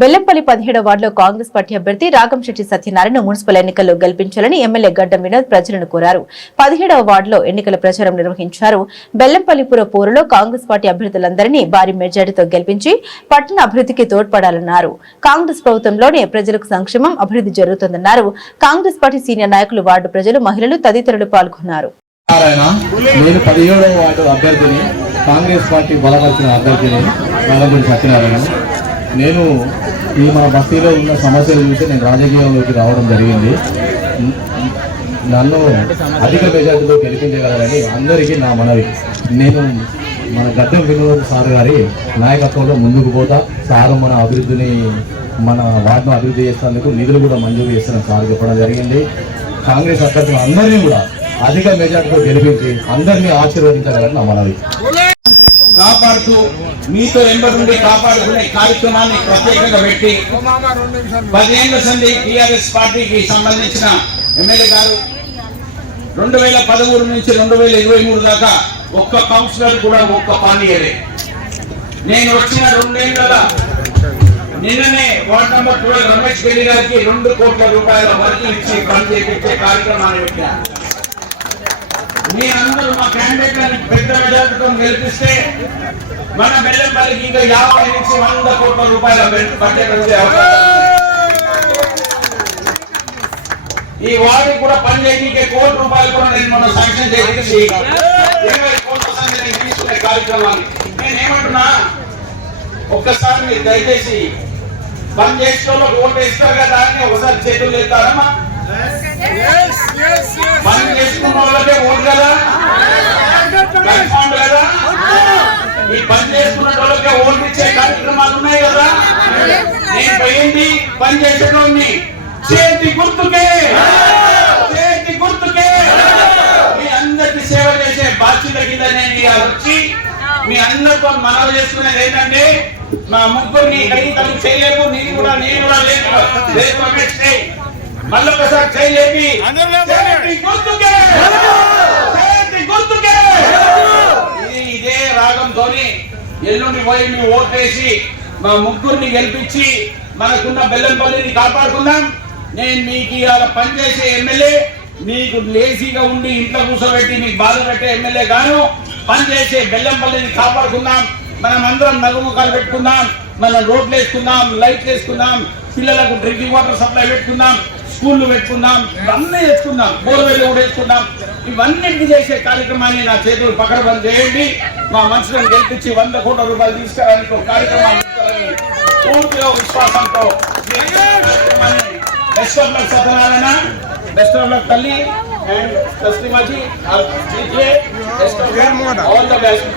బెల్లంపల్లి 17వ వార్డులో కాంగ్రెస్ పార్టీ అభ్యర్థి రాగంశెట్టి సత్యనారాయణ మున్సిపల్ ఎన్నికల్లో గెలిపించాలని ఎమ్మెల్యే గడ్డం వినోద్ ప్రజలను కోరారు. 17వ వార్డులో ఎన్నికల ప్రచారం నిర్వహించారు. బెల్లంపల్లిపుర పోరులో కాంగ్రెస్ పార్టీ అభ్యర్థులందరినీ భారీ మెజార్టీతో గెలిపించి పట్టణ అభివృద్ధికి తోడ్పడాలన్నారు. కాంగ్రెస్ ప్రభుత్వంలోనే ప్రజలకు సంక్షేమం, అభివృద్ధి జరుగుతుందన్నారు. కాంగ్రెస్ పార్టీ సీనియర్ నాయకులు, వార్డు ప్రజలు, మహిళలు తదితరులు పాల్గొన్నారు. నేను 17వ వార్డు అభ్యర్థిని, కాంగ్రెస్ పార్టీ బలపరిచిన అభ్యర్థిని రాగంశెట్టి సత్యనారాయణ. నేను ఈ మన బస్తీలో ఉన్న సమస్యలు చూసి నేను రాజకీయంలోకి రావడం జరిగింది. నన్ను అధిక మెజార్టీతో గెలిపించగలరని అందరికీ నా మనవి. నేను మన గడ్డం వినోద్ సార్ గారి నాయకత్వంలో ముందుకు పోతా. సారు మన అభివృద్ధిని, మన వార్డును అభివృద్ధి చేసేందుకు నిధులు కూడా మంజూరు చేస్తున్న సార్ చెప్పడం జరిగింది. కాంగ్రెస్ అభ్యర్థులు అందరినీ కూడా అధిక మెజార్టీతో గెలిపించి అందరినీ ఆశీర్వదించాలని నా మనవి. కాపాడుతూ మీతో ఎంబడి కాపాడుకునే కార్యక్రమాన్ని ప్రత్యేకంగా పెట్టి 10 ఏళ్ల సంది టీఆర్ఎస్ పార్టీకి సంబంధించిన ఎమ్మెల్యే గారు 2013 నుంచి 2023 దాకా ఒక్క కౌన్సిలర్ కూడా ఒక్క పానీయలే. నేను వచ్చిన 2 ఏళ్ల నిన్ననే వార్డ్ నంబర్ 12 రమేష్ గెలి గారికి 2 కోట్ల రూపాయల వర్క్ ఇచ్చి పని చేయించే కార్యక్రమాన్ని పెట్టాను. మీ అందరూ మా క్యాండిడేట్లను పెద్ద మెజార్టీతో గెలిపిస్తే మన బెల్లంపల్లికి ఇంకా 50 నుంచి 100 కోట్ల రూపాయల బడ్జెట్ వచ్చే అవకాశం. ఈ వార్డుకి కూడా పనిచేయడానికి ₹1 కోటి కూడా నేను మన శాంక్షన్ చేసి 20 కోట్ల సంఖ్య తీసుకునే కార్యక్రమాన్ని నేనేమంటున్నా, ఒక్కసారి మీరు దయచేసి పని చేసే ఓటు వేస్తారు కదా అని ఒకసారి చేతులు ఎత్తారమ్మా. పని చేసుకున్న వాళ్ళకే ఓటు కదా, కన్ఫర్మ్ కదా. ఈ పని చేసుకున్న వాళ్ళకే ఓటు ఇచ్చే కార్యక్రమాలు ఉన్నాయి కదా. నేను పోయింది పని చేసేటోడిని చేతి గుర్తుకే, చేతి గుర్తుకే మీ అందరికి సేవ చేసే బాధ్యత కింద నేను వచ్చి మీ అందరితో మనవి చేసుకునేది ఏంటంటే, మా ముగ్గురిని కనీసం చేయలేము. నేను కూడా లేదు మళ్ళొకసారి చేయలేపి ఇదే రాగంతో ఎల్లుండి పోయి మీ ఓటేసి మా ముగ్గురిని గెలిపించి మనకున్న బెల్లంపల్లిని కాపాడుకుందాం. నేను మీకు ఇవాళ పనిచేసే ఎమ్మెల్యే, మీకు లేజీగా ఉండి ఇంట్లో కూర్చోబెట్టి మీకు బాధ పెట్టే ఎమ్మెల్యే గాను పనిచేసే బెల్లంపల్లిని కాపాడుకుందాం. మనం అందరం నగుముఖాలు పెట్టుకుందాం, మనం రోడ్లు వేసుకుందాం, లైట్లు వేసుకుందాం, పిల్లలకు డ్రింకింగ్ వాటర్ సప్లై పెట్టుకుందాం, స్కూళ్ళు పెట్టుకుందాం, ఇవన్నీ వేసుకుందాం, బోర్వెల్ కూడా వేసుకుందాం. ఇవన్నింటినీ చేసే కార్యక్రమాన్ని నా చేతులు పకడ్బందీ చేయండి. మా మనుషులను గెలిపించి 100 కోట్ల రూపాయలు తీసుకురావడానికి ఒక కార్యక్రమాన్ని పూర్తిగా విశ్వాసంతో best of luck Satyanarayana, best of luck తల్లి and Taslima ji, best of all the best.